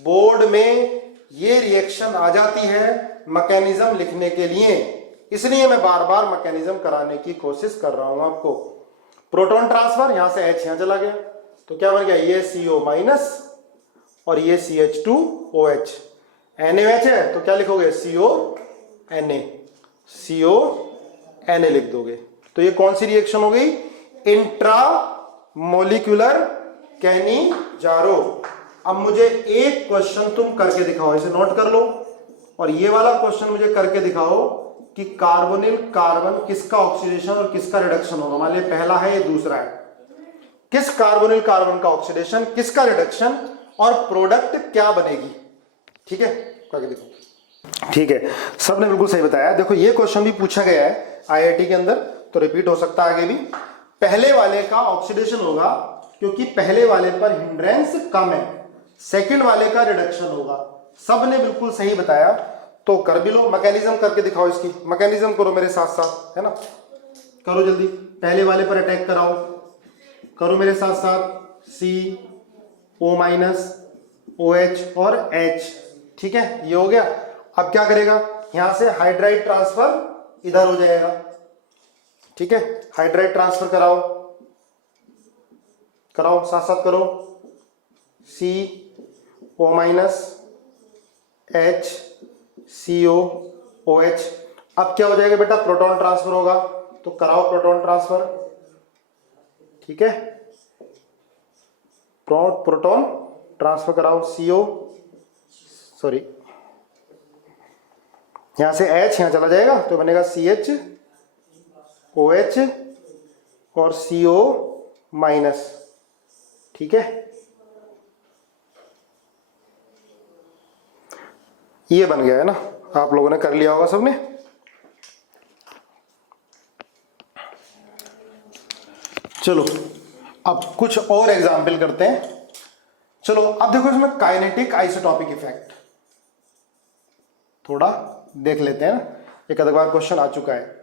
बोर्ड में ये रिएक्शन आ जाती है मैकेनिज्म लिखने के लिए, इसलिए मैं बार बार मैकेनिज्म कराने की कोशिश कर रहा हूं आपको। प्रोटॉन ट्रांसफर, यहां से H यहां चला गया, तो क्या बन गया, ये CO- और ये CH2OH, NaOH है तो क्या लिखोगे, CO Na लिख दोगे। तो ये कौन सी रिएक्शन हो गई, इंट्रा मोलिकुलर कैनिजारो। अब मुझे एक क्वेश्चन तुम करके दिखाओ, इसे नोट कर लो, और ये वाला क्वेश्चन मुझे करके दिखाओ कि कार्बोनिल कार्बन किसका ऑक्सीडेशन और किसका रिडक्शन होगा। मान लिया पहला है, ये दूसरा है, किस कार्बोनिल कार्बन का ऑक्सीडेशन, किसका रिडक्शन, और प्रोडक्ट क्या बनेगी, ठीक है, करके देखो। ठीक है, सबने बिल्कुल सही बताया। देखो ये क्वेश्चन भी पूछा गया है IIT के अंदर, तो रिपीट हो सकता है आगे भी। पहले वाले का ऑक्सीडेशन होगा क्योंकि पहले वाले पर हिंड्रेंस कम है, सेकंड वाले का रिडक्शन होगा। सबने बिल्कुल सही बताया, तो कर भी लो, मैकेनिज्म करके दिखाओ, इसकी मैकेनिज्म करो मेरे साथ साथ, है ना, करो जल्दी। पहले वाले पर अटैक कराओ, करो मेरे साथ साथ, CO-OH और H, ठीक है, ये हो गया। अब क्या करेगा, यहां से हाइड्राइड ट्रांसफर इधर हो जाएगा, ठीक है, हाइड्राइड ट्रांसफर कराओ, कराओ साथ साथ करो, CO- H COOH। अब क्या हो जाएगा बेटा, प्रोटॉन ट्रांसफर होगा, तो कराओ प्रोटॉन ट्रांसफर, ठीक है, प्रोटॉन ट्रांसफर कराओ, यहां से H यहां चला जाएगा, तो बनेगा CHOH और CO माइनस, ठीक है। ये बन गया है ना, आप लोगों ने कर लिया होगा सबने। चलो अब कुछ और एग्जाम्पल करते हैं। चलो अब देखो इसमें काइनेटिक आइसोटॉपिक इफेक्ट थोड़ा देख लेते हैं ना, एक आध बार क्वेश्चन आ चुका है।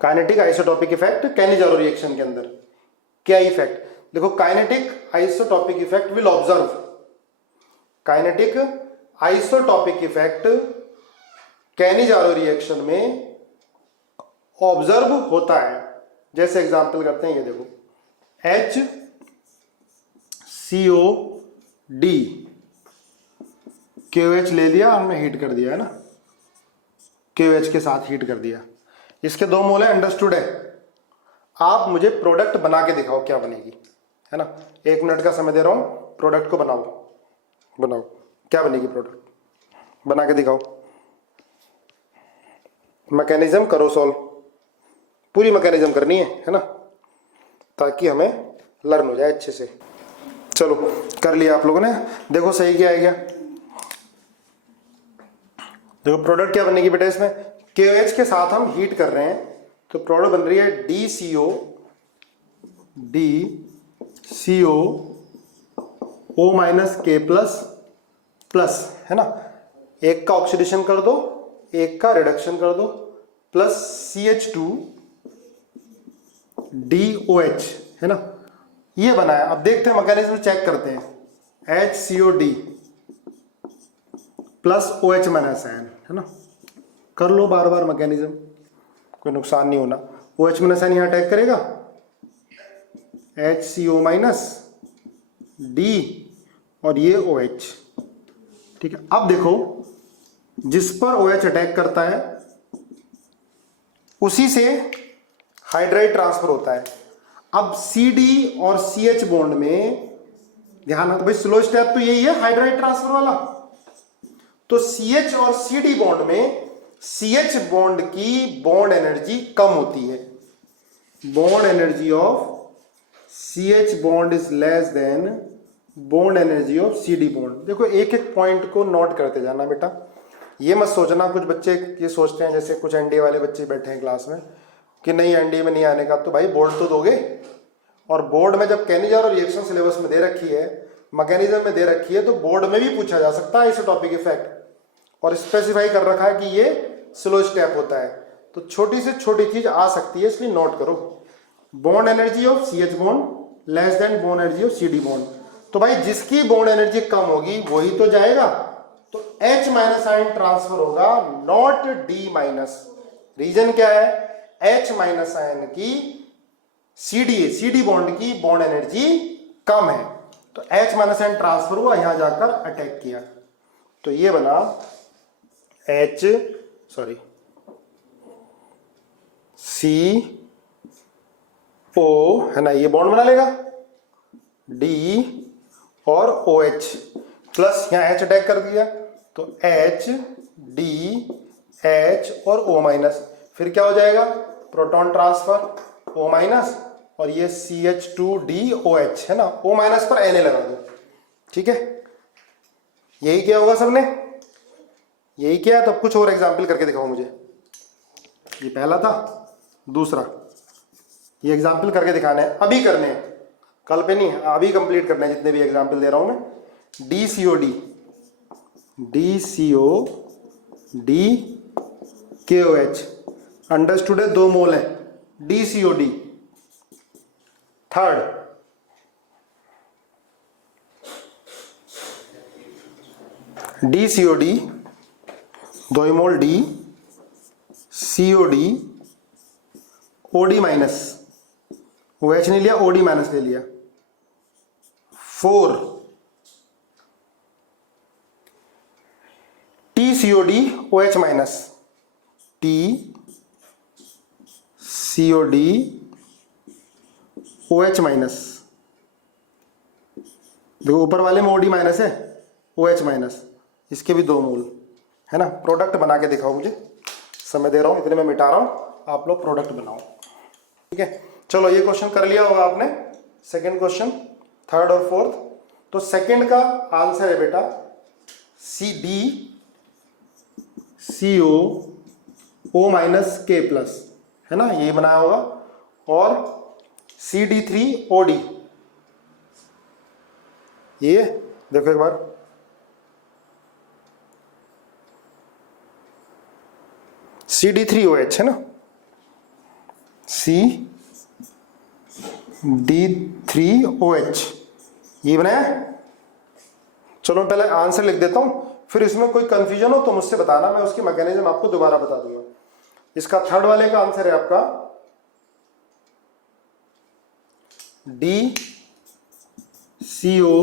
Kinetic isotopic effect Cannizzaro reaction के अंदर क्या इफेक्ट, देखो kinetic isotopic effect will observe, kinetic isotopic effect Cannizzaro reaction में ऑब्जर्व होता है। जैसे एग्जांपल करते हैं, ये देखो HCOD KOH ले लिया, हमने हीट कर दिया है ना, KOH के साथ हीट कर दिया, इसके 2 मोल है, अंडरस्टूड है। आप मुझे प्रोडक्ट बना के दिखाओ क्या बनेगी, है ना। 1 मिनट का समय दे रहा हूं, प्रोडक्ट को बनाओ, बनाओ क्या बनेगी, प्रोडक्ट बना के दिखाओ। मैकेनिज्म करो सॉल्व, पूरी मैकेनिज्म करनी है ना, ताकि हमें लर्न हो जाए अच्छे से। चलो कर लिया आप लोगों ने, देखो सही क्या है क्या। देखो प्रोडक्ट क्या बनेगी बेटा, इसमें KOH के साथ हम हीट कर रहे हैं, तो प्रोडक्ट बन रही है DCO माइनस K प्लस, है ना। एक का ऑक्सीडेशन कर दो, एक का रिडक्शन कर दो, प्लस CH2DOH, है ना। ये बनाया। अब देखते हैं मैकेनिज्म चेक करते हैं। HCOD plus OH minus ion, है ना। कर लो बार बार मैकेनिज्म, कोई नुकसान नहीं होना। OH माइनस आयन यहां अटैक करेगा, HCO माइनस D और ये OH, ठीक है। अब देखो जिस पर OH अटैक करता है उसी से हाइड्राइड ट्रांसफर होता है। अब CD और CH बॉन्ड में ध्यान रखो भाई, स्लो स्टेप तो यही है हाइड्राइड ट्रांसफर वाला। तो CH और CD बॉन्ड में CH बॉन्ड की बॉन्ड एनर्जी कम होती है। Bond energy of CH bond is less than bond energy of CD bond. देखो एक एक पॉइंट को नोट करते जाना बेटा, ये मत सोचना। कुछ बच्चे ये सोचते हैं, जैसे कुछ एनडीए वाले बच्चे बैठे हैं क्लास में, कि नहीं एनडीए में नहीं आने का, तो भाई बोर्ड तो दोगे। और बोर्ड में जब कैनिजारो रिएक्शन सिलेबस में दे रखी है, मैकेनिज्म में दे रखी है, तो बोर्ड में भी पूछा जा सकता है आइसोटॉपिक इफेक्ट, और स्पेसिफाई कर रखा है कि ये स्लो स्टेप होता है। तो छोटी से छोटी चीज आ सकती है, इसलिए नोट करो। Bond energy of CH bond less than bond energy of CD bond. तो भाई जिसकी बॉन्ड एनर्जी कम होगी वही तो जाएगा, तो H माइनस आयन ट्रांसफर होगा, नॉट D माइनस। रीजन क्या है, H माइनस आयन की CD बॉन्ड की बॉन्ड एनर्जी कम है, तो H माइनस आयन ट्रांसफर हुआ, यहां जाकर अटैक किया, तो ये बना CO, है ना, ये बॉन्ड बना लेगा D और OH प्लस यहां H अटैक कर दिया, तो H D H और O माइनस, फिर क्या हो जाएगा, प्रोटॉन ट्रांसफर O माइनस, और ये CH2DOH, है ना। O माइनस पर Na लगा दो, ठीक है। यही क्या होगा सबने, यही क्या है। तो कुछ और एग्जाम्पल करके दिखाओ मुझे। ये पहला था, दूसरा ये एग्जाम्पल करके दिखाना है, अभी करने हैं, कल पे नहीं, अभी कंप्लीट करना है जितने भी एग्जाम्पल दे रहा हूं मैं। DCOD KOH, अंडरस्टूड है, 2 मोल है DCOD। थर्ड DCOD 2 मोल D, COD OD minus, OH नहीं लिया, OD माइनस ले लिया। 4 TCOD OH minus, TCOD OH minus. देखो ऊपर वाले में OD माइनस है, OH माइनस, इसके भी 2 मोल, है ना। प्रोडक्ट बना के दिखाओ मुझे, समय दे रहा हूं, इतने में मिटा रहा हूं, आप लोग प्रोडक्ट बनाओ, ठीक है। चलो ये क्वेश्चन कर लिया होगा आपने, सेकंड क्वेश्चन, थर्ड और फोर्थ। तो सेकंड का आंसर है बेटा CdCO माइनस K प्लस, है ना, ये बनाया होगा। और CD3OD, ये देखो एक बार, CD3OH है ना, CD3OH ये बनाया। चलो मैं पहले आंसर लिख देता हूं, फिर इसमें कोई कंफ्यूजन हो तो मुझसे बताना, मैं उसकी मैकेनिज्म आपको दोबारा बता दूंगा। इसका थर्ड वाले का आंसर है आपका DCO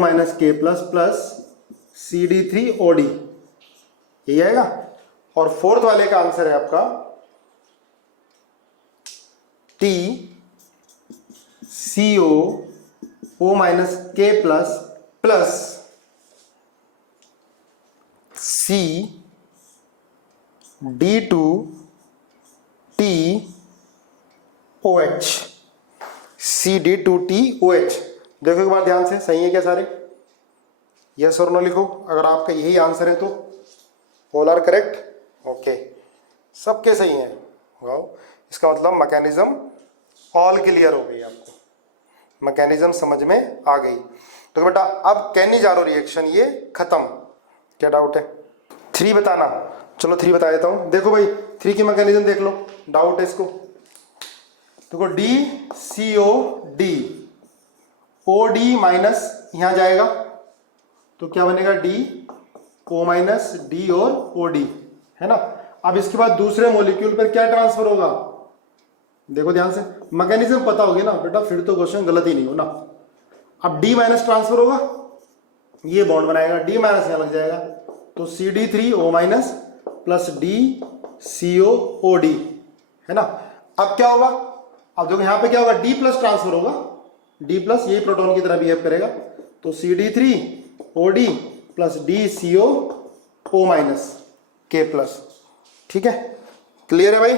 minus K plus plus CD3OD, यही आएगा। और फोर्थ वाले का आंसर है आपका TCO minus K plus plus CD2TOH, CD2TOH। देखो एक बार ध्यान से, सही है क्या सारे? यस और नो लिखो अगर आपका यही आंसर है तो। ऑल आर करेक्ट, ओके, सबके सही हैं। वाओ, इसका मतलब मैकेनिज्म ऑल क्लियर हो गई, आपको मैकेनिज्म समझ में आ गई। तो बेटा अब कैनिजारो रिएक्शन ये खत्म, क्या डाउट है? 3 बताना, चलो 3 बता देता हूं। देखो भाई 3 की मैकेनिज्म देख लो, डाउट है इसको। देखो DCOD, OD माइनस यहां जाएगा तो क्या बनेगा, DO माइनस D और OD, है ना। अब इसके बाद दूसरे मॉलिक्यूल पर क्या ट्रांसफर होगा, देखो ध्यान से, मैकेनिज्म पता होगी ना बेटा, फिर तो क्वेश्चन गलत ही नहीं हो ना। अब D माइनस ट्रांसफर होगा, ये बॉन्ड बनाएगा, D माइनस यहां लग जाएगा, तो CD3O माइनस प्लस DCOOD, है ना। अब क्या होगा, अब देखो यहां पे क्या होगा, D प्लस ट्रांसफर होगा, D प्लस यही प्रोटॉन की तरह बिहेव करेगा, तो CD3OD plus DCO O minus K plus, ठीक है, क्लियर है भाई।